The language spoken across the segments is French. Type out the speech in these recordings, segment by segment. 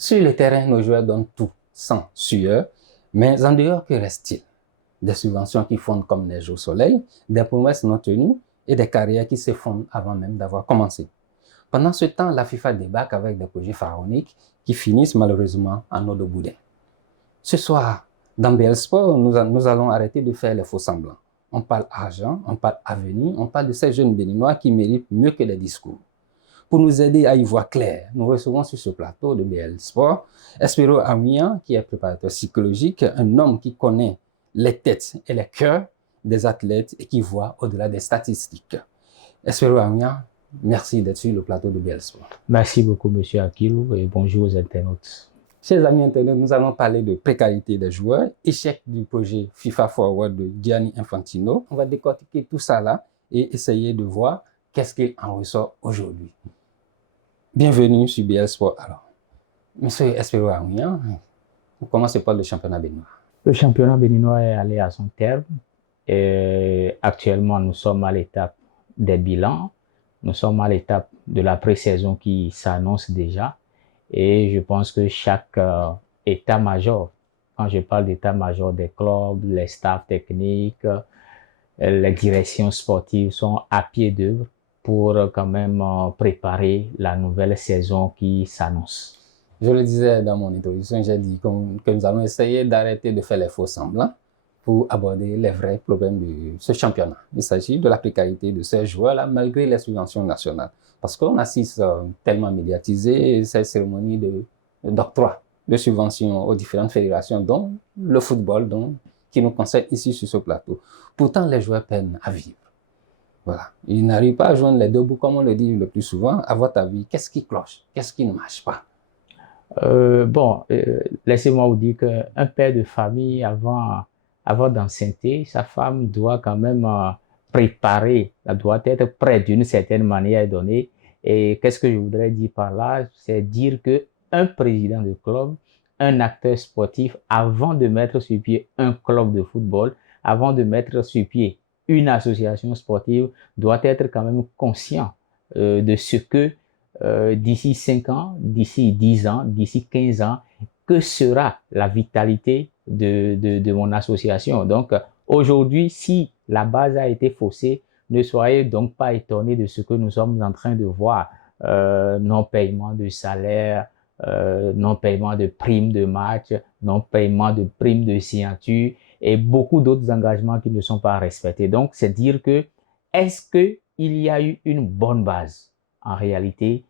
Sur le terrain, nos joueurs donnent tout, sang, sueur, mais en dehors, que reste-t-il? Des subventions qui fondent comme neige au soleil, des promesses non tenues et des carrières qui s'effondrent avant même d'avoir commencé. Pendant ce temps, la FIFA débarque avec des projets pharaoniques qui finissent malheureusement en eau de boudin. Ce soir, dans BL Sport, nous allons arrêter de faire les faux semblants. On parle argent, on parle avenir, on parle de ces jeunes béninois qui méritent mieux que des discours. Pour nous aider à y voir clair, nous recevons sur ce plateau de BL Sport Espero Amian, qui est préparateur psychologique, un homme qui connaît les têtes et les cœurs des athlètes et qui voit au-delà des statistiques. Espero Amian, merci d'être sur le plateau de BL Sport. Merci beaucoup, M. Akilou, et bonjour aux internautes. Chers amis internautes, nous allons parler de précarité des joueurs, échec du projet FIFA Forward de Gianni Infantino. On va décortiquer tout ça là et essayer de voir qu'est-ce qu'il en ressort aujourd'hui. Bienvenue sur BL Sport. Alors, Monsieur Espero Amian, comment se passe le championnat béninois? Le championnat béninois est allé à son terme. Et actuellement, nous sommes à l'étape des bilans. Nous sommes à l'étape de la pré-saison qui s'annonce déjà. Et je pense que chaque état-major, quand je parle d'état-major des clubs, les staffs techniques, les directions sportives sont à pied d'œuvre pour quand même préparer la nouvelle saison qui s'annonce. Je le disais dans mon introduction, j'ai dit que nous allons essayer d'arrêter de faire les faux semblants pour aborder les vrais problèmes de ce championnat. Il s'agit de la précarité de ces joueurs-là malgré les subventions nationales. Parce qu'on assiste tellement médiatisé ces cérémonies d'octroi de subventions aux différentes fédérations, dont le football, qui nous concerne ici sur ce plateau. Pourtant, les joueurs peinent à vivre. Voilà. Ils n'arrivent pas à joindre les deux bouts, comme on le dit le plus souvent. À votre avis, qu'est-ce qui cloche? Qu'est-ce qui ne marche pas? Laissez-moi vous dire qu'un père de famille, avant d'enceinte, sa femme doit quand même préparer, elle doit être prête d'une certaine manière donnée. Et qu'est-ce que je voudrais dire par là? C'est dire qu'un président de club, un acteur sportif, avant de mettre sur pied un club de football, avant de mettre sur pied une association sportive, doit être quand même conscient de ce que d'ici 5 ans, d'ici 10 ans, d'ici 15 ans, que sera la vitalité de mon association. Donc, aujourd'hui, si la base a été faussée, ne soyez donc pas étonnés de ce que nous sommes en train de voir. Non-paiement de salaire, non-paiement de primes de match, non-paiement de primes de signature et beaucoup d'autres engagements qui ne sont pas respectés. Donc, c'est dire que, est-ce qu'il y a eu une bonne base? En réalité,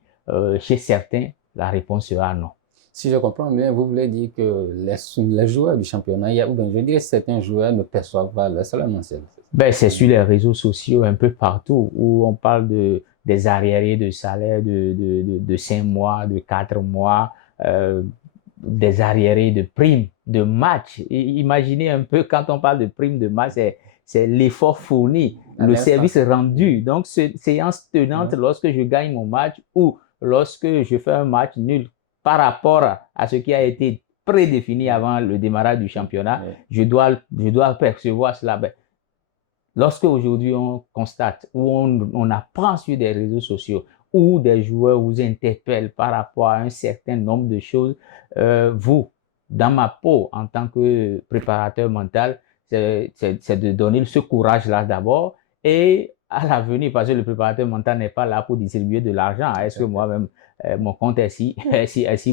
chez certains, la réponse sera non. Si je comprends bien, vous voulez dire que les joueurs du championnat, ou bien je dirais certains joueurs ne perçoivent pas leur salaire mensuel. C'est sur les réseaux sociaux, un peu partout, où on parle des arriérés de salaire de 5 mois, de 4 mois, des arriérés de primes de match. Et imaginez un peu, quand on parle de primes de match, c'est l'effort fourni, le service rendu. Donc, séance tenante lorsque je gagne mon match ou lorsque je fais un match nul par rapport à ce qui a été prédéfini avant le démarrage du championnat, je dois percevoir cela. Lorsque aujourd'hui on constate ou on apprend sur des réseaux sociaux où des joueurs vous interpellent par rapport à un certain nombre de choses, vous, dans ma peau, en tant que préparateur mental, c'est de donner ce courage-là d'abord et à l'avenir, parce que le préparateur mental n'est pas là pour distribuer de l'argent. Est-ce que moi-même, mon compte est si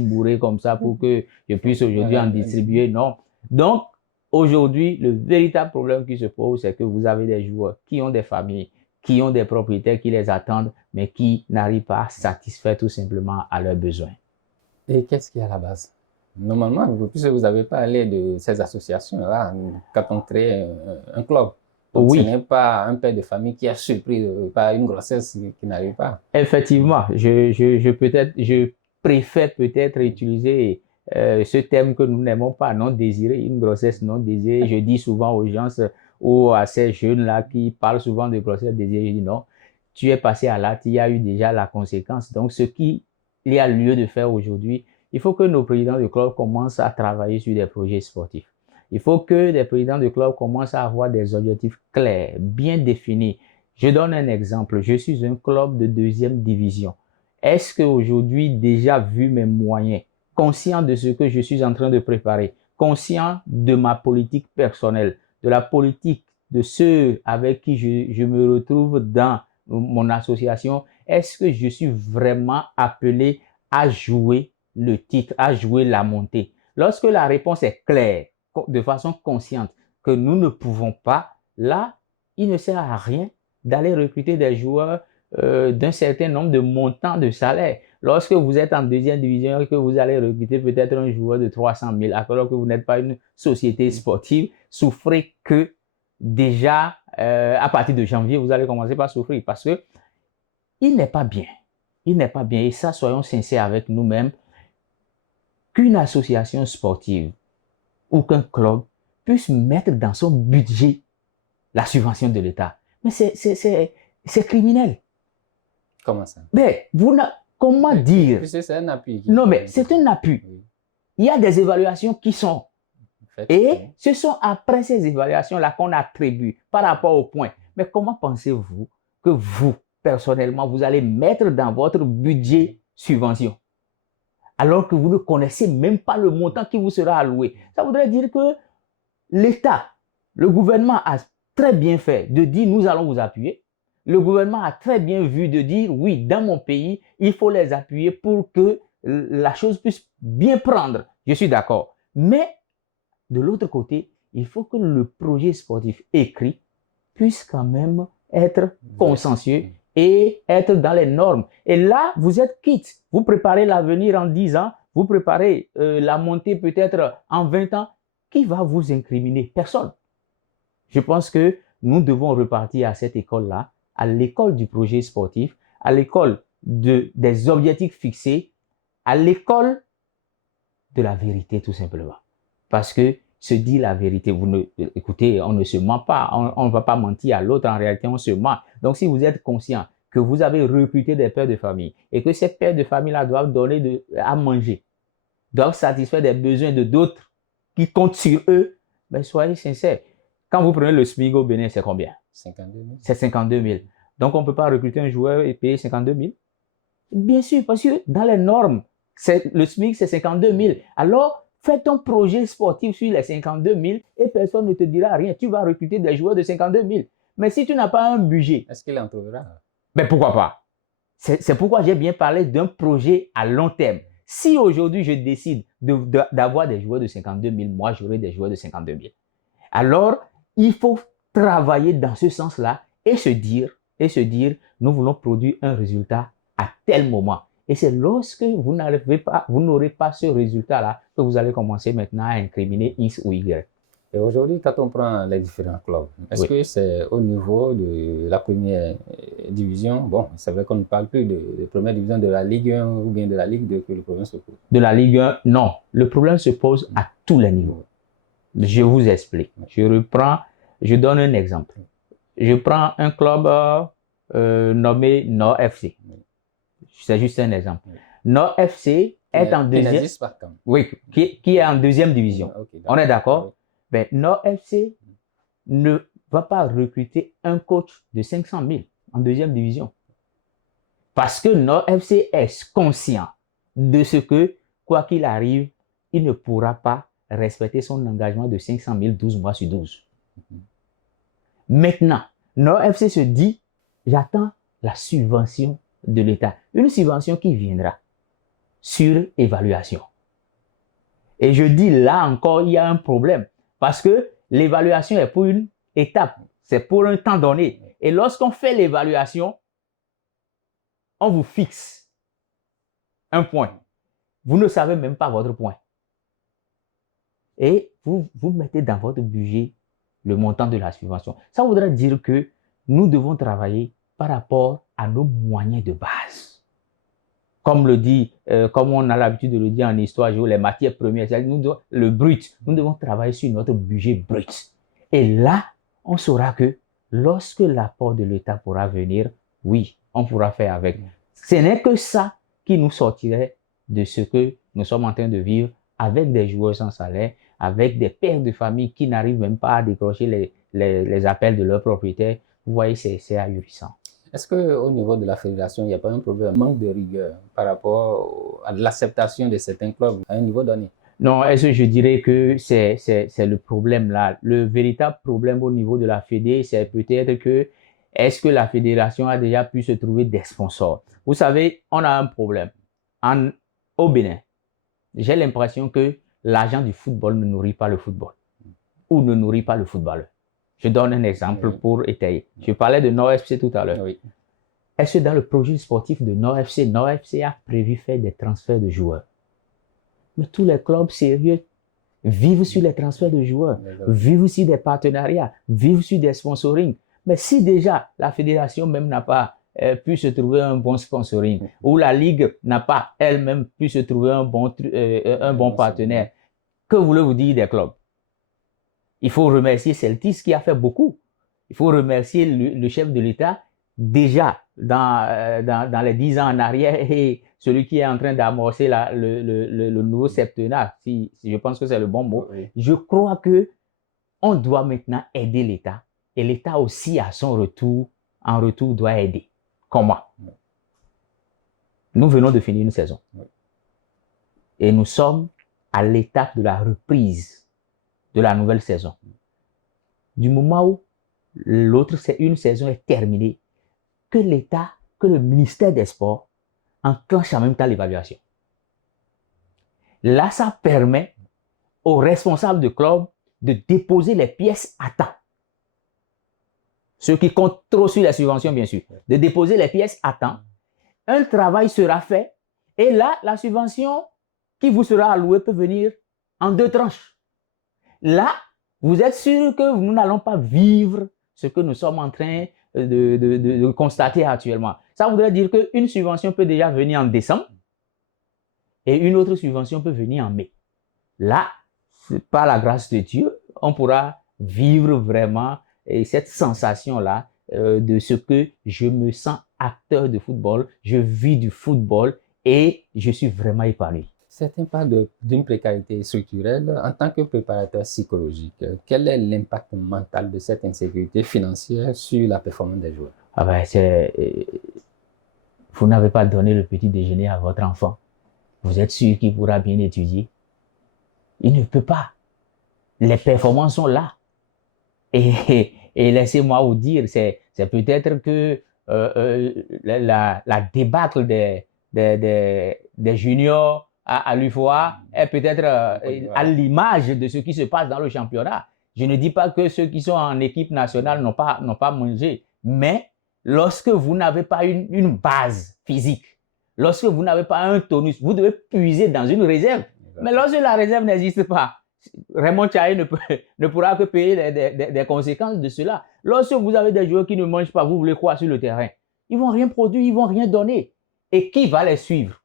bourré comme ça pour que je puisse aujourd'hui en distribuer? Non. Donc, aujourd'hui, le véritable problème qui se pose, c'est que vous avez des joueurs qui ont des familles, qui ont des propriétaires qui les attendent, mais qui n'arrivent pas à satisfaire tout simplement à leurs besoins. Et qu'est-ce qu'il y a à la base? Normalement, puisque vous avez parlé de ces associations-là, quand on crée un club, donc oui. Ce n'est pas un père de famille qui est surpris par une grossesse qui n'arrive pas. Effectivement, je préfère peut-être utiliser ce terme que nous n'aimons pas, non désiré, une grossesse non désirée. Je dis souvent aux gens ou à ces jeunes-là qui parlent souvent de grossesse désirée, je dis non, tu es passé à l'acte, il y a eu déjà la conséquence. Donc, ce qu'il y a lieu de faire aujourd'hui, il faut que nos présidents de club commencent à travailler sur des projets sportifs. Il faut que les présidents de club commencent à avoir des objectifs clairs, bien définis. Je donne un exemple. Je suis un club de 2e division. Est-ce qu'aujourd'hui, déjà vu mes moyens, conscient de ce que je suis en train de préparer, conscient de ma politique personnelle, de la politique de ceux avec qui je me retrouve dans mon association, est-ce que je suis vraiment appelé à jouer le titre, à jouer la montée? Lorsque la réponse est claire, de façon consciente, que nous ne pouvons pas, là, il ne sert à rien d'aller recruter des joueurs d'un certain nombre de montants de salaire. Lorsque vous êtes en deuxième division et que vous allez recruter peut-être un joueur de 300 000, alors que vous n'êtes pas une société sportive, souffrez que déjà, à partir de janvier, vous allez commencer par souffrir parce que il n'est pas bien. Il n'est pas bien. Et ça, soyons sincères avec nous-mêmes, qu'une association sportive ou qu'un club puisse mettre dans son budget la subvention de l'État. Mais c'est criminel. Comment ça? Mais comment dire? C'est un appui. Non, mais c'est un appui. Oui. Il y a des évaluations qui sont. Et ce sont après ces évaluations-là qu'on attribue par rapport au point. Mais comment pensez-vous que vous, personnellement, vous allez mettre dans votre budget subvention alors que vous ne connaissez même pas le montant qui vous sera alloué? Ça voudrait dire que l'État, le gouvernement a très bien fait de dire nous allons vous appuyer. Le gouvernement a très bien vu de dire oui, dans mon pays, il faut les appuyer pour que la chose puisse bien prendre. Je suis d'accord. Mais de l'autre côté, il faut que le projet sportif écrit puisse quand même être consensueux et être dans les normes. Et là, vous êtes quitte. Vous préparez l'avenir en 10 ans, vous préparez la montée peut-être en 20 ans. Qui va vous incriminer? Personne. Je pense que nous devons repartir à cette école-là, à l'école du projet sportif, à l'école des objectifs fixés, à l'école de la vérité tout simplement. Parce que se dit la vérité, écoutez, on ne se ment pas, on ne va pas mentir à l'autre, en réalité on se ment. Donc si vous êtes conscient que vous avez recruté des pères de famille et que ces pères de famille-là doivent donner à manger, doivent satisfaire des besoins de d'autres qui comptent sur eux, ben soyez sincères. Quand vous prenez le SMIC au Bénin, c'est combien? 52 000. C'est 52 000. Donc on ne peut pas recruter un joueur et payer 52 000? Bien sûr, parce que dans les normes, le SMIC c'est 52 000. Alors, fais ton projet sportif sur les 52 000 et personne ne te dira rien. Tu vas recruter des joueurs de 52 000. Mais si tu n'as pas un budget... Est-ce qu'il en trouvera? Ben pourquoi pas? C'est pourquoi j'ai bien parlé d'un projet à long terme. Si aujourd'hui je décide d'avoir des joueurs de 52 000, moi j'aurai des joueurs de 52 000. Alors, il faut travailler dans ce sens-là et se dire, nous voulons produire un résultat à tel moment. Et c'est lorsque vous n'aurez pas ce résultat-là que vous allez commencer maintenant à incriminer X ou Y. Et aujourd'hui, quand on prend les différents clubs, est-ce que c'est au niveau de la première division? Bon, c'est vrai qu'on ne parle plus de première division de la Ligue 1 ou bien de la Ligue 2 que le problème se pose. De la Ligue 1, non. Le problème se pose à tous les niveaux. Je vous explique. Je donne un exemple. Je prends un club nommé Nord FC. C'est juste un exemple. Nord FC est en deuxième. Oui, qui est en deuxième division. Okay, on est d'accord? Ben, Nord FC ne va pas recruter un coach de 500 000 en deuxième division. Parce que Nord FC est conscient de ce que, quoi qu'il arrive, il ne pourra pas respecter son engagement de 500 000 12 mois sur 12. Maintenant, Nord FC se dit, j'attends la subvention de l'État. Une subvention qui viendra sur évaluation. Et je dis là encore, il y a un problème. Parce que l'évaluation est pour une étape. C'est pour un temps donné. Et lorsqu'on fait l'évaluation, on vous fixe un point. Vous ne savez même pas votre point. Et vous mettez dans votre budget le montant de la subvention. Ça voudrait dire que nous devons travailler par rapport à nos moyens de base. Comme on a l'habitude de le dire en histoire, les matières premières, le brut, nous devons travailler sur notre budget brut. Et là, on saura que lorsque l'apport de l'État pourra venir, oui, on pourra faire avec. Ce n'est que ça qui nous sortirait de ce que nous sommes en train de vivre avec des joueurs sans salaire, avec des pères de famille qui n'arrivent même pas à décrocher les appels de leurs propriétaires. Vous voyez, c'est ahurissant. Est-ce qu'au niveau de la fédération, il n'y a pas un problème, un manque de rigueur par rapport à l'acceptation de certains clubs à un niveau donné? Non, est-ce que je dirais que c'est le problème là. Le véritable problème au niveau de la Fédé, c'est peut-être que est-ce que la fédération a déjà pu se trouver des sponsors? Vous savez, on a un problème. Au Bénin, j'ai l'impression que l'argent du football ne nourrit pas le football ou ne nourrit pas le footballeur. Je donne un exemple pour étayer. Je parlais de Nord FC tout à l'heure. Oui. Est-ce que dans le projet sportif de Nord FC a prévu faire des transferts de joueurs? Mais tous les clubs sérieux vivent sur les transferts de joueurs, vivent sur des partenariats, vivent sur des sponsorings. Mais si déjà la fédération même n'a pas pu se trouver un bon sponsoring, ou la ligue n'a pas elle-même pu se trouver un bon partenaire, que voulez-vous dire des clubs? Il faut remercier Celtis qui a fait beaucoup. Il faut remercier le chef de l'État déjà dans les 10 ans en arrière et celui qui est en train d'amorcer le nouveau septennat, si je pense que c'est le bon mot. Oui. Je crois que on doit maintenant aider l'État et l'État aussi à son retour, en retour doit aider. Comment? Oui. Nous venons de finir une saison. Oui. Et nous sommes à l'étape de la reprise de la nouvelle saison. Du moment où une saison est terminée, que l'État, que le ministère des Sports enclenche en même temps l'évaluation. Là, ça permet aux responsables de club de déposer les pièces à temps. Ceux qui comptent trop sur les subventions, bien sûr, de déposer les pièces à temps. Un travail sera fait et là, la subvention qui vous sera allouée peut venir en 2 tranches. Là, vous êtes sûr que nous n'allons pas vivre ce que nous sommes en train de constater actuellement. Ça voudrait dire qu'une subvention peut déjà venir en décembre et une autre subvention peut venir en mai. Là, par la grâce de Dieu, on pourra vivre vraiment cette sensation-là de ce que je me sens acteur de football, je vis du football et je suis vraiment épanoui. Certains parlent d'une précarité structurelle. En tant que préparateur psychologique, quel est l'impact mental de cette insécurité financière sur la performance des joueurs? Vous n'avez pas donné le petit déjeuner à votre enfant. Vous êtes sûr qu'il pourra bien étudier? Il ne peut pas. Les performances sont là. Et laissez-moi vous dire, c'est peut-être que la débâcle des juniors à l'UFOA est peut-être à l'image de ce qui se passe dans le championnat. Je ne dis pas que ceux qui sont en équipe nationale n'ont pas mangé, mais lorsque vous n'avez pas une base physique, lorsque vous n'avez pas un tonus, vous devez puiser dans une réserve. Mais lorsque la réserve n'existe pas, Raymond Tchaï ne pourra que payer des conséquences de cela. Lorsque vous avez des joueurs qui ne mangent pas, vous voulez quoi sur le terrain? Ils ne vont rien produire, ils ne vont rien donner. Et qui va les suivre?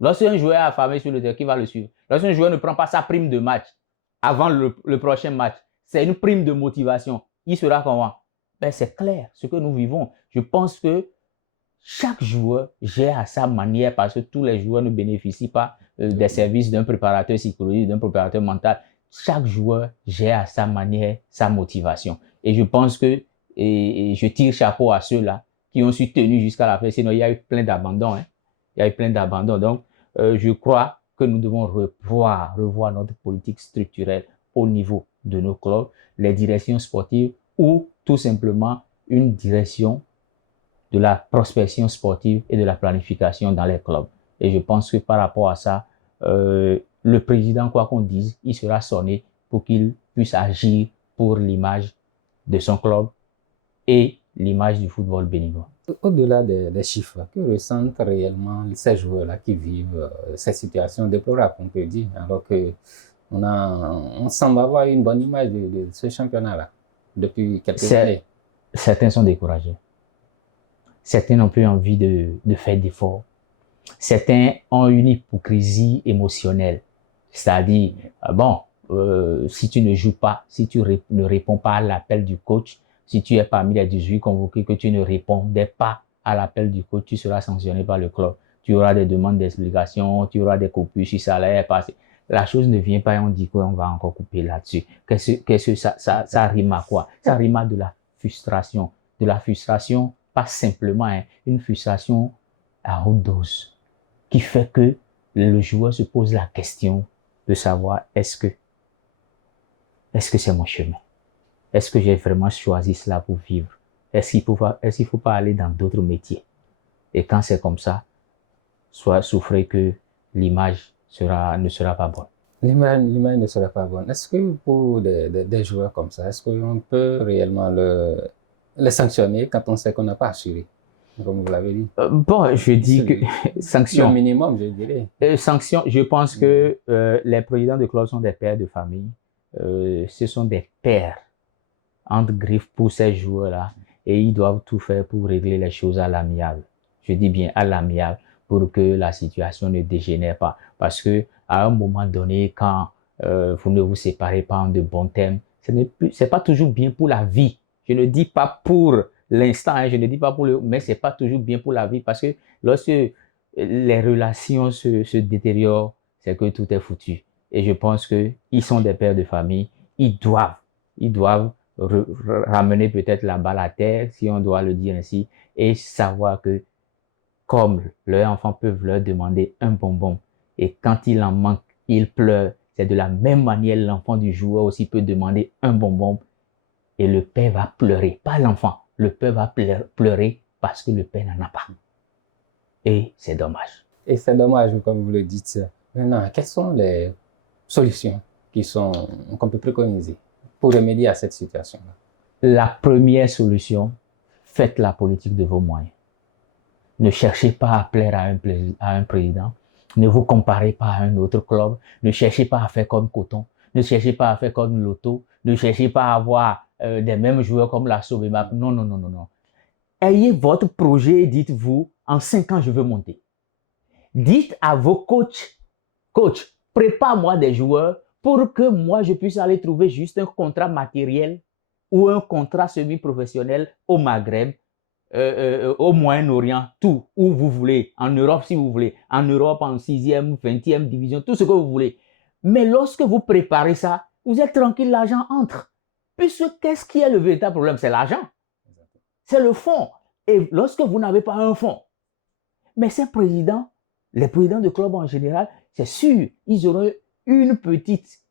Lorsqu'un joueur est affamé sur le terrain, qui va le suivre? Lorsqu'un joueur ne prend pas sa prime de match avant le prochain match, c'est une prime de motivation. Il sera comment? C'est clair, ce que nous vivons. Je pense que chaque joueur gère à sa manière parce que tous les joueurs ne bénéficient pas des services d'un préparateur psychologique, d'un préparateur mental. Chaque joueur gère à sa manière sa motivation. Et je pense que et je tire chapeau à ceux-là qui ont su tenir jusqu'à la fin. Sinon, il y a eu plein d'abandons. Hein. Il y a eu plein d'abandons. Donc, je crois que nous devons revoir notre politique structurelle au niveau de nos clubs, les directions sportives ou tout simplement une direction de la prospection sportive et de la planification dans les clubs. Et je pense que par rapport à ça, le président, quoi qu'on dise, il sera sonné pour qu'il puisse agir pour l'image de son club et l'image du football béninois. Au-delà des chiffres, que ressentent réellement ces joueurs-là qui vivent ces situations déplorables, on peut dire, alors qu'on semble avoir une bonne image de ce championnat-là depuis quelques années? Certains sont découragés. Certains n'ont plus envie de faire d'efforts. Certains ont une hypocrisie émotionnelle. C'est-à-dire, si tu ne joues pas, si tu ne réponds pas à l'appel du coach, si tu es parmi les 18 convoqués, que tu ne répondais pas à l'appel du coach, tu seras sanctionné par le club. Tu auras des demandes d'explication, tu auras des coupures sur salaire. La chose ne vient pas et on dit qu'on va encore couper là-dessus. Qu'est-ce que ça rime à quoi? Ça rime à de la frustration. De la frustration pas simplement une frustration à haute dose qui fait que le joueur se pose la question de savoir est-ce que c'est mon chemin? Est-ce que j'ai vraiment choisi cela pour vivre? Est-ce qu'il faut pas aller dans d'autres métiers? Et quand c'est comme ça, soit souffrez que l'image ne sera pas bonne. L'image ne serait pas bonne. Est-ce que pour des joueurs comme ça, est-ce qu'on peut réellement les sanctionner quand on sait qu'on n'a pas assuré, comme vous l'avez dit? Bon, je dis que sanction. Le minimum, je dirais. Sanction, je pense que les présidents de club sont des pères de famille. Ce sont des pères entre griffes pour ces joueurs-là et ils doivent tout faire pour régler les choses à l'amiable. Je dis bien à l'amiable pour que la situation ne dégénère pas. Parce que à un moment donné, quand vous ne vous séparez pas en de bons termes, c'est pas toujours bien pour la vie. Je ne dis pas pour l'instant, je ne dis pas mais c'est pas toujours bien pour la vie parce que lorsque les relations se détériorent, c'est que tout est foutu. Et je pense que ils sont des pères de famille, ils doivent ramener peut-être la balle à terre, si on doit le dire ainsi, et savoir que comme leurs enfants peuvent leur demander un bonbon, et quand il en manque, ils pleurent, c'est de la même manière l'enfant du joueur aussi peut demander un bonbon, et le père va pleurer, pas l'enfant, le père va pleurer parce que le père n'en a pas. Et c'est dommage. Et c'est dommage, comme vous le dites. Maintenant, quelles sont les solutions qu'on peut préconiser pour remédier à cette situation-là? La première solution, faites la politique de vos moyens. Ne cherchez pas à plaire à un président. Ne vous comparez pas à un autre club. Ne cherchez pas à faire comme Coton. Ne cherchez pas à faire comme Lotto. Ne cherchez pas à avoir des mêmes joueurs comme la Sobemap. Non, non, non, non, non. Ayez votre projet et dites-vous, en 5 ans, je veux monter. Dites à vos coachs, coach, prépare-moi des joueurs pour que moi, je puisse aller trouver juste un contrat matériel ou un contrat semi-professionnel au Maghreb, au Moyen-Orient, tout, où vous voulez, en Europe si vous voulez, en Europe en 6e, 20e division, tout ce que vous voulez. Mais lorsque vous préparez ça, vous êtes tranquille, l'argent entre. Puisque qu'est-ce qui est le véritable problème? C'est l'argent. C'est le fonds. Et lorsque vous n'avez pas un fonds, mais ces présidents, les présidents de clubs en général, c'est sûr, ils auront une petite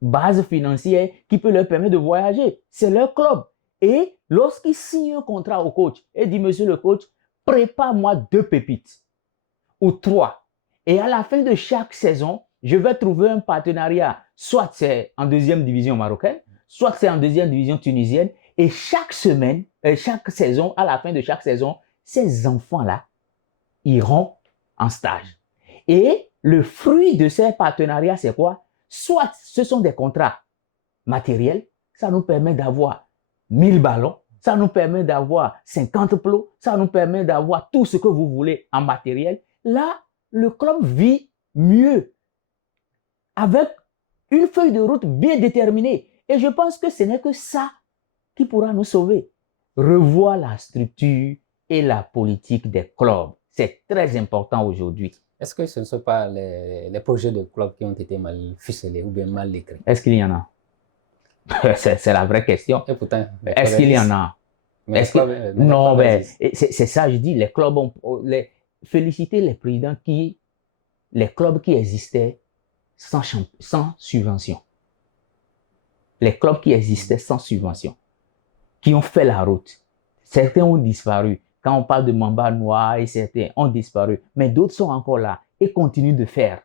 base financière qui peut leur permettre de voyager. C'est leur club. Et lorsqu'ils signent un contrat au coach et dit, monsieur le coach, prépare-moi 2 pépites ou 3. Et à la fin de chaque saison, je vais trouver un partenariat. Soit c'est en 2e division marocaine, soit c'est en 2e division tunisienne. Et chaque semaine, chaque saison, à la fin de chaque saison, ces enfants-là iront en stage. Et le fruit de ces partenariats, c'est quoi? Soit ce sont des contrats matériels, ça nous permet d'avoir 1000 ballons, ça nous permet d'avoir 50 plots, ça nous permet d'avoir tout ce que vous voulez en matériel. Là, le club vit mieux avec une feuille de route bien déterminée. Et je pense que ce n'est que ça qui pourra nous sauver. Revoir la structure et la politique des clubs. C'est très important aujourd'hui. Est-ce que ce ne sont pas les projets de club qui ont été mal ficelés ou bien mal écrits? Est-ce qu'il y en a? C'est la vraie question. Et pourtant, est-ce qu'il y en a? Non, mais c'est ça, je dis, les clubs ont féliciter les présidents les clubs qui existaient sans subvention. Les clubs qui existaient sans subvention, qui ont fait la route. Certains ont disparu. Quand on parle de Mamba Noir, et certains ont disparu, mais d'autres sont encore là et continuent de faire.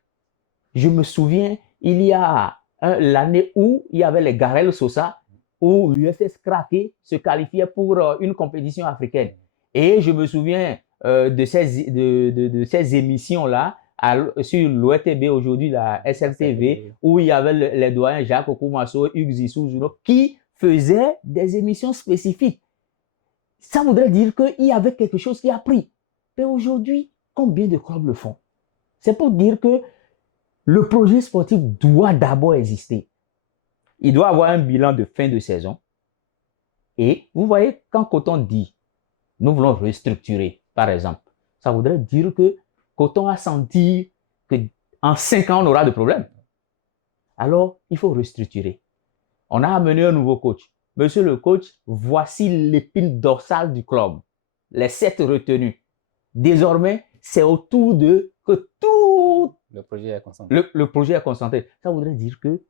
Je me souviens, il y a l'année où il y avait les Garel Sosa, où l'USS Kraké se qualifiait pour une compétition africaine. Et je me souviens de ces émissions-là sur l'ORTB aujourd'hui, la SRTV, où il y avait les doyens Jacques Okumaso, Hugues Zissou, qui faisaient des émissions spécifiques. Ça voudrait dire qu'il y avait quelque chose qui a pris. Mais aujourd'hui, combien de clubs le font? C'est pour dire que le projet sportif doit d'abord exister. Il doit avoir un bilan de fin de saison. Et vous voyez, quand Coton dit, nous voulons restructurer, par exemple, ça voudrait dire que Coton a senti qu'en 5 ans, on aura des problèmes. Alors, il faut restructurer. On a amené un nouveau coach. Monsieur le coach, voici l'épine dorsale du club. les 7 retenus. Désormais, c'est autour de que tout Le projet est concentré. le projet est concentré. Ça voudrait dire que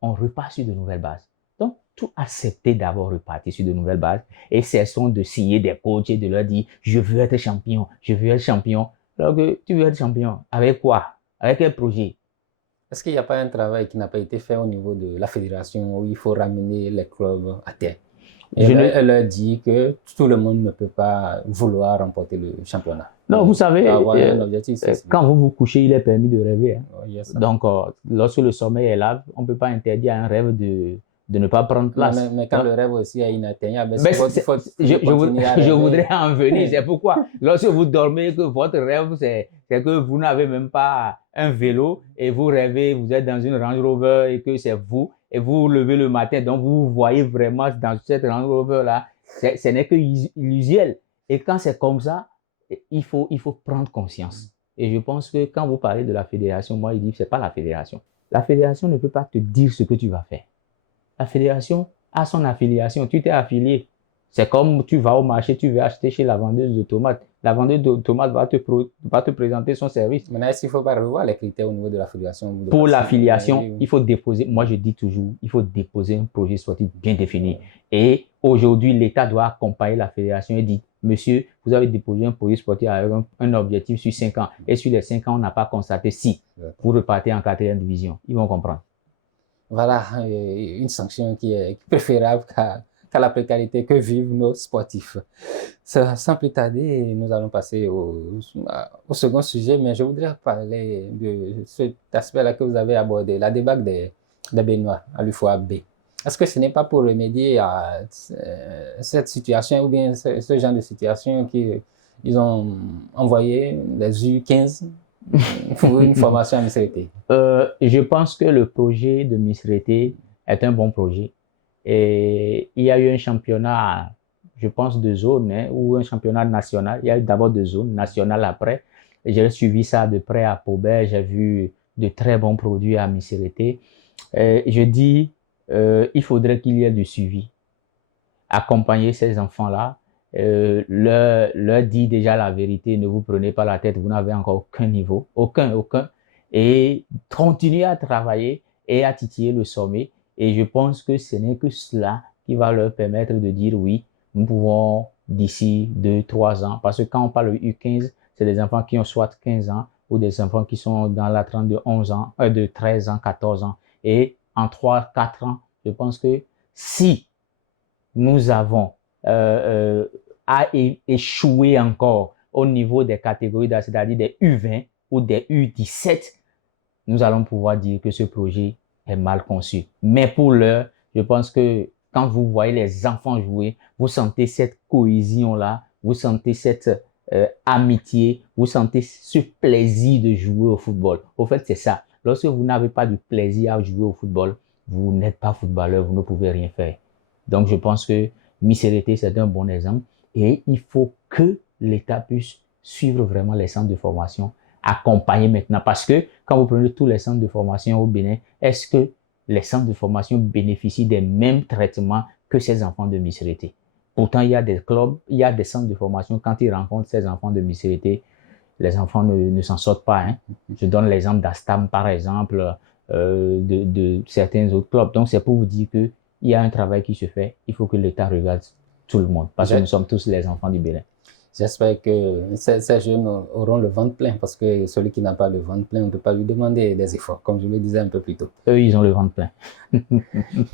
on repart sur de nouvelles bases. Donc, tout accepter d'avoir reparti sur de nouvelles bases et cessons de scier des coachs et de leur dire je veux être champion, je veux être champion. Alors que tu veux être champion, avec quoi? Avec quel projet? Est-ce qu'il n'y a pas un travail qui n'a pas été fait au niveau de la fédération où il faut ramener les clubs à terre? Et elle leur dit que tout le monde ne peut pas vouloir remporter le championnat. Non, vous savez, un objectif, quand vous vous couchez, il est permis de rêver. Hein. Oh, yes, donc, lorsque le sommeil est là, on ne peut pas interdire à un rêve de ne pas prendre place. Mais quand le rêve aussi est inatteignable, je voudrais en venir. C'est pourquoi, lorsque vous dormez, que votre rêve, c'est que vous n'avez même pas un vélo et vous rêvez, vous êtes dans une Range Rover et que c'est vous, et vous vous levez le matin, donc vous vous voyez vraiment dans cette Range Rover-là. Ce n'est que illusionnel. Et quand c'est comme ça, il faut prendre conscience. Et je pense que quand vous parlez de la fédération, moi, je dis que ce n'est pas la fédération. La fédération ne peut pas te dire ce que tu vas faire. La fédération a son affiliation. Tu t'es affilié. C'est comme tu vas au marché, tu veux acheter chez la vendeuse de tomates. La vendeuse de tomates va te présenter son service. Maintenant, est-ce qu'il ne faut pas revoir les critères au niveau de l'affiliation? Pour l'affiliation, il faut déposer, moi je dis toujours, il faut déposer un projet sportif bien défini. Et aujourd'hui, l'État doit accompagner la fédération et dire, monsieur, vous avez déposé un projet sportif avec un objectif sur 5 ans. Et sur les 5 ans, on n'a pas constaté si vous repartez en 4e division. Ils vont comprendre. Voilà, une sanction qui est préférable qu'à la précarité que vivent nos sportifs. Sans plus tarder, nous allons passer au second sujet, mais je voudrais parler de cet aspect-là que vous avez abordé, la débâcle des Béninois à l'UFOA-B. Est-ce que ce n'est pas pour remédier à cette situation ou bien ce genre de situation qu'ils ont envoyé les U15 pour une formation à Misrété? Je pense que le projet de Misrété est un bon projet. Et il y a eu un championnat, je pense, de zone, hein, ou un championnat national. Il y a eu d'abord de zone, national après. J'ai suivi ça de près à Paubert. J'ai vu de très bons produits à Misrété. Je dis, il faudrait qu'il y ait du suivi. Accompagner ces enfants-là, leur dire déjà la vérité, ne vous prenez pas la tête, vous n'avez encore aucun niveau, aucun. Et continuer à travailler et à titiller le sommet. Et je pense que ce n'est que cela qui va leur permettre de dire oui, nous pouvons d'ici 2-3 ans, parce que quand on parle de U15, c'est des enfants qui ont soit 15 ans ou des enfants qui sont dans la tranche de 11 ans, de 13 ans, 14 ans. Et en 3-4 ans, je pense que si nous avons échoué encore au niveau des catégories d'âge, c'est-à-dire des U20 ou des U17, nous allons pouvoir dire que ce projet est mal conçu. Mais pour l'heure, je pense que quand vous voyez les enfants jouer, vous sentez cette cohésion-là, vous sentez cette amitié, vous sentez ce plaisir de jouer au football. Au fait, c'est ça. Lorsque vous n'avez pas de plaisir à jouer au football, vous n'êtes pas footballeur, vous ne pouvez rien faire. Donc, je pense que Misrété, c'est un bon exemple. Et il faut que l'État puisse suivre vraiment les centres de formation, accompagner maintenant. Parce que quand vous prenez tous les centres de formation au Bénin, est-ce que les centres de formation bénéficient des mêmes traitements que ces enfants de Misrété? Pourtant, il y a des clubs, il y a des centres de formation. Quand ils rencontrent ces enfants de Misrété, les enfants ne s'en sortent pas. Hein. Je donne l'exemple d'Astam, par exemple, de certains autres clubs. Donc, c'est pour vous dire qu'il y a un travail qui se fait. Il faut que l'État regarde tout le monde, parce que nous sommes tous les enfants du Bénin. J'espère que ces jeunes auront le ventre plein, parce que celui qui n'a pas le ventre plein, on ne peut pas lui demander des efforts, comme je le disais un peu plus tôt. Eux, ils ont le ventre plein.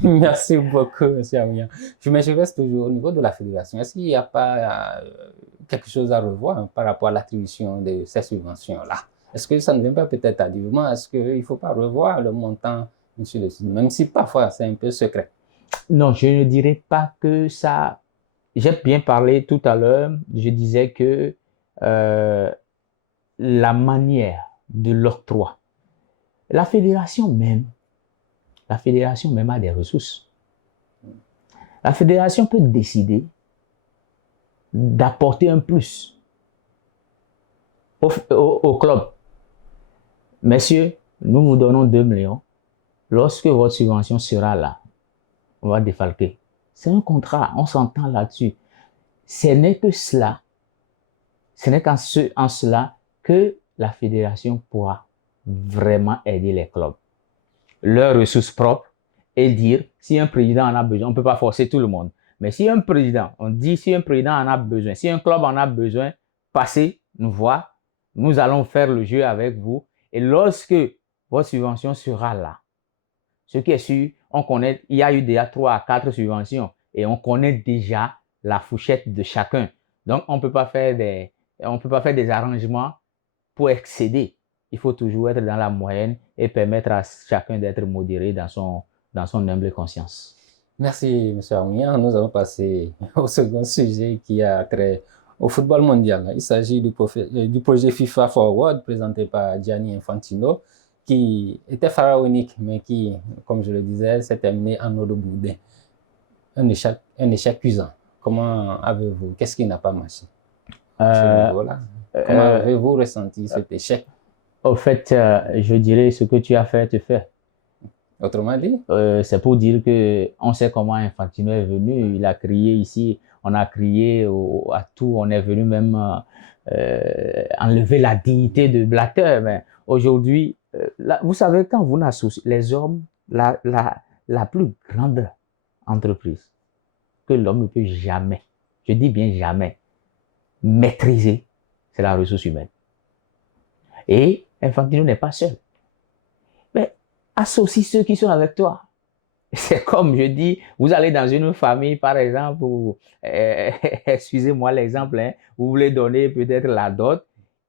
Merci beaucoup, M. Aouya. Je reste toujours au niveau de la fédération. Est-ce qu'il n'y a pas quelque chose à revoir par rapport à l'attribution de ces subventions-là? Est-ce que ça ne vient pas peut-être tardivement? Est-ce qu'il ne faut pas revoir le montant, monsieur le Sud, même si parfois c'est un peu secret? Non, je ne dirais pas que ça... J'ai bien parlé tout à l'heure, je disais que la manière de l'octroi, la fédération même a des ressources. La fédération peut décider d'apporter un plus au club. Messieurs, nous vous donnons 2 millions. Lorsque votre subvention sera là, on va défalquer. C'est un contrat, on s'entend là-dessus. Ce n'est que cela ce n'est en cela que la fédération pourra vraiment aider les clubs. Leurs ressources propres et dire si un président en a besoin, on ne peut pas forcer tout le monde. Mais si un président, on dit si un président en a besoin, si un club en a besoin, passez nous voir, nous allons faire le jeu avec vous. Et lorsque votre subvention sera là, ce qui est sûr, on connaît, il y a eu déjà 3 à 4 subventions et on connaît déjà la fourchette de chacun. Donc, on ne peut pas faire des arrangements pour excéder. Il faut toujours être dans la moyenne et permettre à chacun d'être modéré dans son humble conscience. Merci, M. Aounian. Nous allons passer au second sujet qui a trait au football mondial. Il s'agit du projet FIFA Forward présenté par Gianni Infantino, qui était pharaonique, mais qui, comme je le disais, s'est terminé en eau de boudin. Un échec cuisant. Comment avez-vous, qu'est-ce qui n'a pas marché à ce niveau-là? Comment avez-vous ressenti cet échec? Au fait, je dirais ce que tu as fait, te fait. Autrement dit? C'est pour dire qu'on sait comment Infantino est venu. Il a crié ici, on a crié à tout, on est venu même enlever la dignité de Blatter. Mais aujourd'hui, vous savez, quand vous associez les hommes, la plus grande entreprise que l'homme ne peut jamais, je dis bien jamais, maîtriser, c'est la ressource humaine. Et Infantino n'est pas seul. Mais associe ceux qui sont avec toi. C'est comme je dis, vous allez dans une famille, par exemple, où, excusez-moi l'exemple, hein, vous voulez donner peut-être la dot.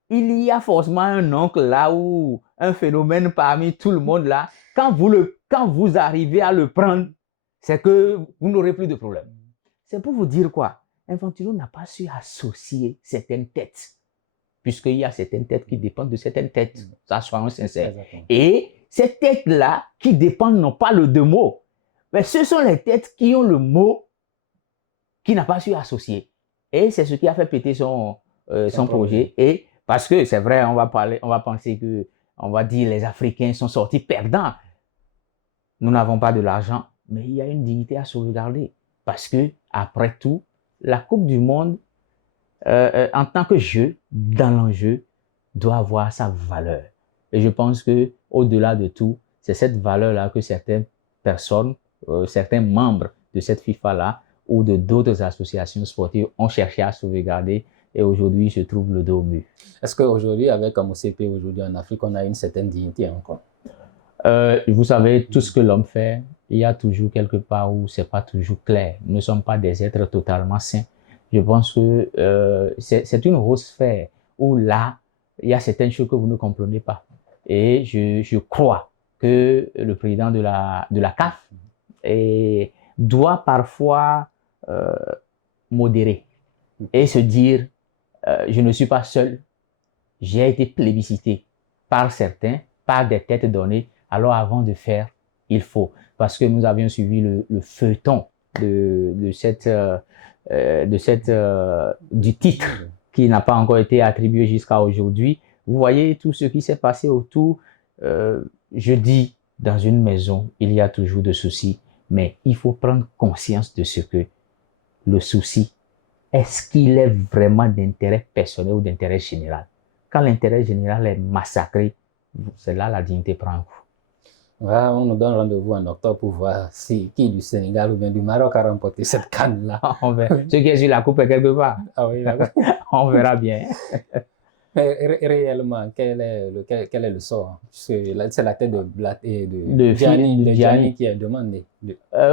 Il y a forcément un oncle là ou un phénomène parmi tout le monde là. Quand vous arrivez à le prendre, c'est que vous n'aurez plus de problème. C'est pour vous dire quoi? Infantino n'a pas su associer certaines têtes, puisqu'il y a certaines têtes qui dépendent de certaines têtes. Ça, soyons sincères. Et ces têtes-là qui dépendent n'ont pas le deux mots. Mais ce sont les têtes qui ont le mot qu'il n'a pas su associer. Et c'est ce qui a fait péter son projet. Et parce que c'est vrai, on va penser que, on va dire les Africains sont sortis perdants. Nous n'avons pas de l'argent, mais il y a une dignité à sauvegarder. Parce que, après tout, la Coupe du Monde, en tant que jeu, dans l'enjeu, doit avoir sa valeur. Et je pense que, au-delà de tout, c'est cette valeur-là que certaines personnes, certains membres de cette FIFA-là ou de d'autres associations sportives ont cherché à sauvegarder et aujourd'hui se trouve le dos au mur. Est-ce qu'aujourd'hui, avec OCP aujourd'hui en Afrique, on a une certaine dignité encore? Vous savez, tout ce que l'homme fait, il y a toujours quelque part où c'est pas toujours clair. Nous ne sommes pas des êtres totalement sains. Je pense que c'est une grosse sphère où là, il y a certaines choses que vous ne comprenez pas. Et je crois que le président de la CAF doit parfois modérer et se dire je ne suis pas seul, j'ai été plébiscité par certains, par des têtes données, alors avant de faire, il faut. Parce que nous avions suivi le feuilleton du titre qui n'a pas encore été attribué jusqu'à aujourd'hui. Vous voyez tout ce qui s'est passé autour. Je dis, dans une maison, il y a toujours des soucis, mais il faut prendre conscience de ce que le souci, est-ce qu'il est vraiment d'intérêt personnel ou d'intérêt général? Quand l'intérêt général est massacré, c'est là la dignité prend un coup. Voilà, on nous donne rendez-vous en octobre pour voir qui du Sénégal ou bien du Maroc a remporté cette CAN-là. Ce qui est sur la coupe est quelque part. Ah oui, on verra bien. Mais réellement, quel est le sort? C'est la tête de Gianni qui est demandé.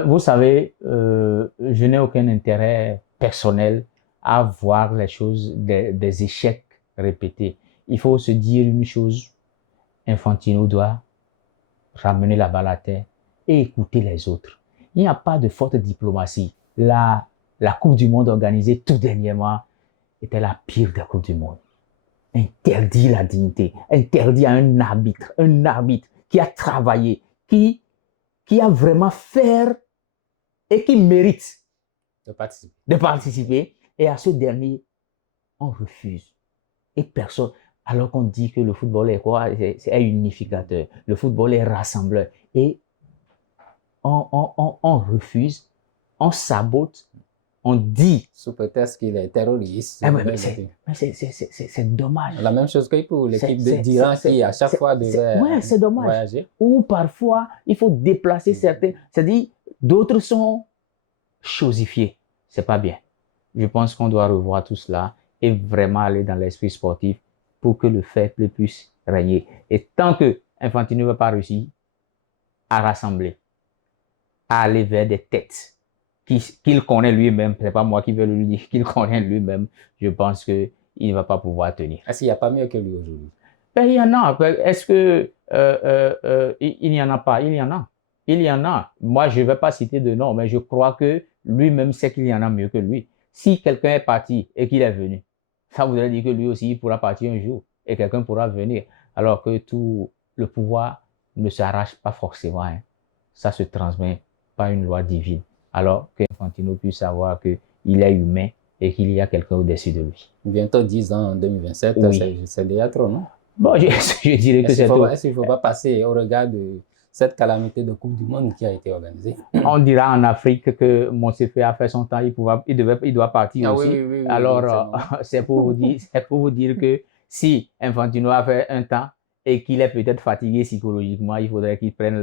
Vous savez, je n'ai aucun intérêt personnel à voir les choses, des échecs répétés. Il faut se dire une chose, Infantino doit ramener la balle à terre et écouter les autres. Il n'y a pas de forte diplomatie. La Coupe du Monde organisée tout dernièrement était la pire des Coupes du Monde. Interdit la dignité, interdit à un arbitre qui a travaillé, qui a vraiment fait et qui mérite de participer. Et à ce dernier, on refuse. Et personne, alors qu'on dit que le football est quoi? C'est unificateur. Le football est rassembleur. Et on refuse, on sabote, on dit. Sous prétexte qu'il est terroriste. C'est dommage. La même chose que pour l'équipe d'Iran qui, à chaque fois, devait c'est dommage. voyager. Ou parfois, il faut déplacer certains. C'est-à-dire, d'autres sont chosifiés. C'est pas bien. Je pense qu'on doit revoir tout cela et vraiment aller dans l'esprit sportif pour que le fair play puisse régner. Et tant que Infantino ne va pas réussir à rassembler, à aller vers des têtes qu'il connaît lui-même, c'est pas moi qui vais le dire, qu'il connaît lui-même, je pense qu'il ne va pas pouvoir tenir. Est-ce qu'il n'y a pas mieux que lui aujourd'hui? Ben, il y en a. Est-ce que il n'y en a pas? Il y en a. Il y en a. Moi, je ne vais pas citer de nom, mais je crois que lui-même sait qu'il y en a mieux que lui. Si quelqu'un est parti et qu'il est venu, ça voudrait dire que lui aussi il pourra partir un jour et quelqu'un pourra venir. Alors que tout le pouvoir ne s'arrache pas forcément. Hein. Ça se transmet par une loi divine. Alors qu'Infantino puisse savoir qu'il est humain et qu'il y a quelqu'un au-dessus de lui. Bientôt 10 ans en 2027, oui. C'est déjà trop, non? Bon, je dirais que c'est trop. Est-ce qu'il ne faut pas passer au regard de cette calamité de Coupe du Monde qui a été organisée? On dira en Afrique que Motsepe a fait son temps, il doit partir aussi. Oui, alors, c'est pour vous dire que si Infantino a fait un temps et qu'il est peut-être fatigué psychologiquement, il faudrait qu'il prenne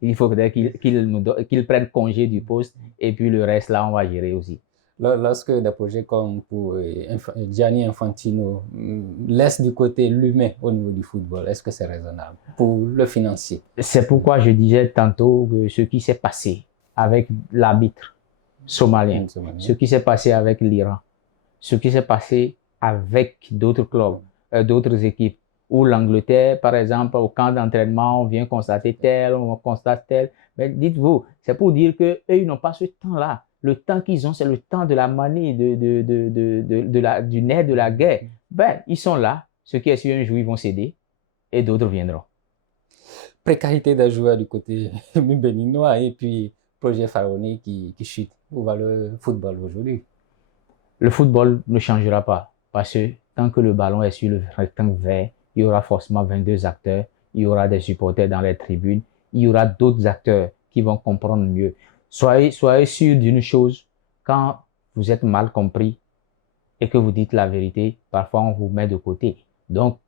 qu'il prenne congé du poste et puis le reste là, on va gérer aussi. Lorsque des projets comme pour Gianni Infantino laissent du côté l'humain au niveau du football, est-ce que c'est raisonnable pour le financier? C'est pourquoi je disais tantôt que ce qui s'est passé avec l'arbitre somalien, ce qui s'est passé avec l'Iran, ce qui s'est passé avec d'autres clubs, d'autres équipes, où l'Angleterre, par exemple, au camp d'entraînement, on vient constater tel, on constate tel. Mais dites-vous, c'est pour dire qu'eux, ils n'ont pas ce temps-là. Le temps qu'ils ont, c'est le temps de la manie, du nerf de la guerre. Ben, ils sont là. Ceux qui est sûr un jour, ils vont céder et d'autres viendront. Précarité des joueurs du côté béninois et puis projet pharaonique qui chute. Où va le football aujourd'hui? Le football ne changera pas parce que tant que le ballon est sur le rectangle vert, il y aura forcément 22 acteurs, il y aura des supporters dans les tribunes, il y aura d'autres acteurs qui vont comprendre mieux. Soyez sûr d'une chose, quand vous êtes mal compris et que vous dites la vérité, parfois on vous met de côté. Donc,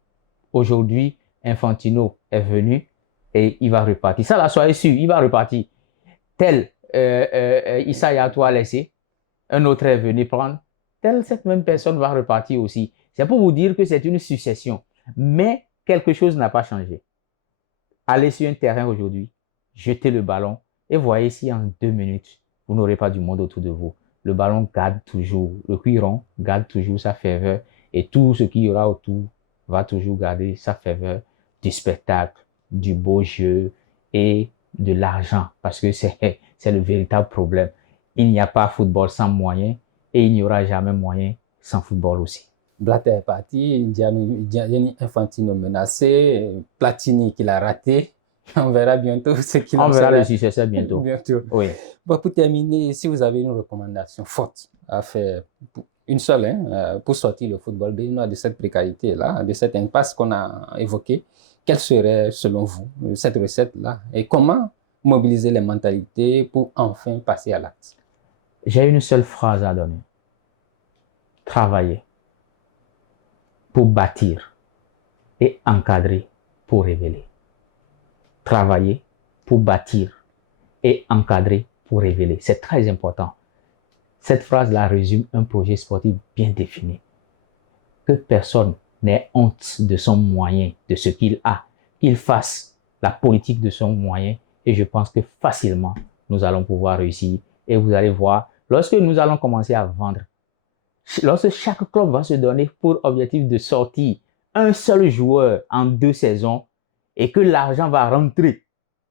aujourd'hui, Infantino est venu et il va repartir. Ça là, soyez sûr, il va repartir. Tel Issa Yatou a laissé, un autre est venu prendre, cette même personne va repartir aussi. C'est pour vous dire que c'est une succession. Mais quelque chose n'a pas changé. Allez sur un terrain aujourd'hui, jetez le ballon et voyez si en 2 minutes, vous n'aurez pas du monde autour de vous. Le ballon garde toujours, le cuiron garde toujours sa ferveur et tout ce qu'il y aura autour va toujours garder sa ferveur du spectacle, du beau jeu et de l'argent parce que c'est le véritable problème. Il n'y a pas football sans moyens et il n'y aura jamais moyen sans football aussi. Blatter est parti, Gianni Infantino menacé, Platini qui l'a raté. On verra bientôt ce qu'il en sera. On verra le successeur bientôt. Oui. Bon, pour terminer, si vous avez une recommandation forte à faire, une seule, pour sortir le football béninois de cette précarité-là, de cette impasse qu'on a évoquée, quelle serait, selon vous, cette recette-là? Et comment mobiliser les mentalités pour enfin passer à l'acte? J'ai une seule phrase à donner. Travailler pour bâtir et encadrer pour révéler. Travailler pour bâtir et encadrer pour révéler. C'est très important. Cette phrase-là résume un projet sportif bien défini. Que personne n'ait honte de son moyen, de ce qu'il a. Qu'il fasse la politique de son moyen et je pense que facilement, nous allons pouvoir réussir. Et vous allez voir, lorsque nous allons commencer à vendre, lorsque chaque club va se donner pour objectif de sortir un seul joueur en 2 saisons et que l'argent va rentrer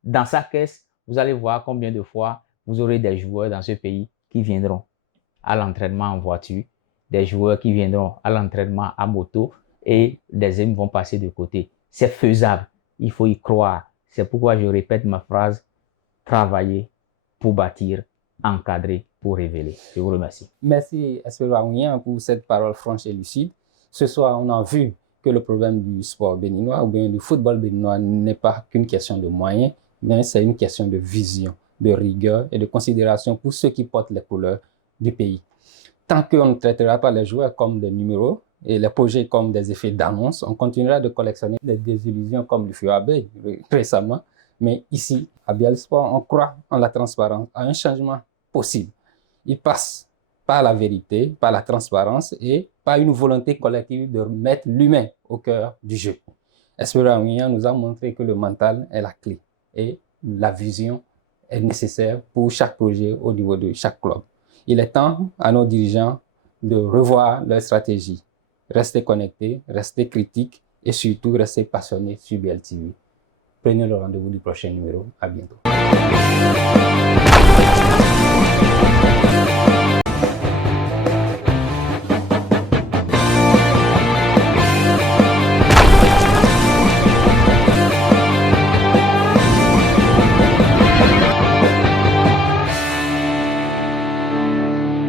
dans sa caisse, vous allez voir combien de fois vous aurez des joueurs dans ce pays qui viendront à l'entraînement en voiture, des joueurs qui viendront à l'entraînement à moto et des hommes vont passer de côté. C'est faisable, il faut y croire. C'est pourquoi je répète ma phrase, travailler pour bâtir, encadrer pour révéler. Je vous remercie. Merci Espero Aounian pour cette parole franche et lucide. Ce soir, on a vu que le problème du sport béninois ou bien du football béninois n'est pas qu'une question de moyens, mais c'est une question de vision, de rigueur et de considération pour ceux qui portent les couleurs du pays. Tant qu'on ne traitera pas les joueurs comme des numéros et les projets comme des effets d'annonce, on continuera de collectionner des désillusions comme le FUAB récemment. Mais ici, à Biel Sport, on croit en la transparence, à un changement possible. Il passe par la vérité, par la transparence et par une volonté collective de mettre l'humain au cœur du jeu. Espérons William nous a montré que le mental est la clé et la vision est nécessaire pour chaque projet au niveau de chaque club. Il est temps à nos dirigeants de revoir leur stratégie. Restez connectés, restez critiques et surtout restez passionnés sur BLTV. Prenez le rendez-vous du prochain numéro. À bientôt.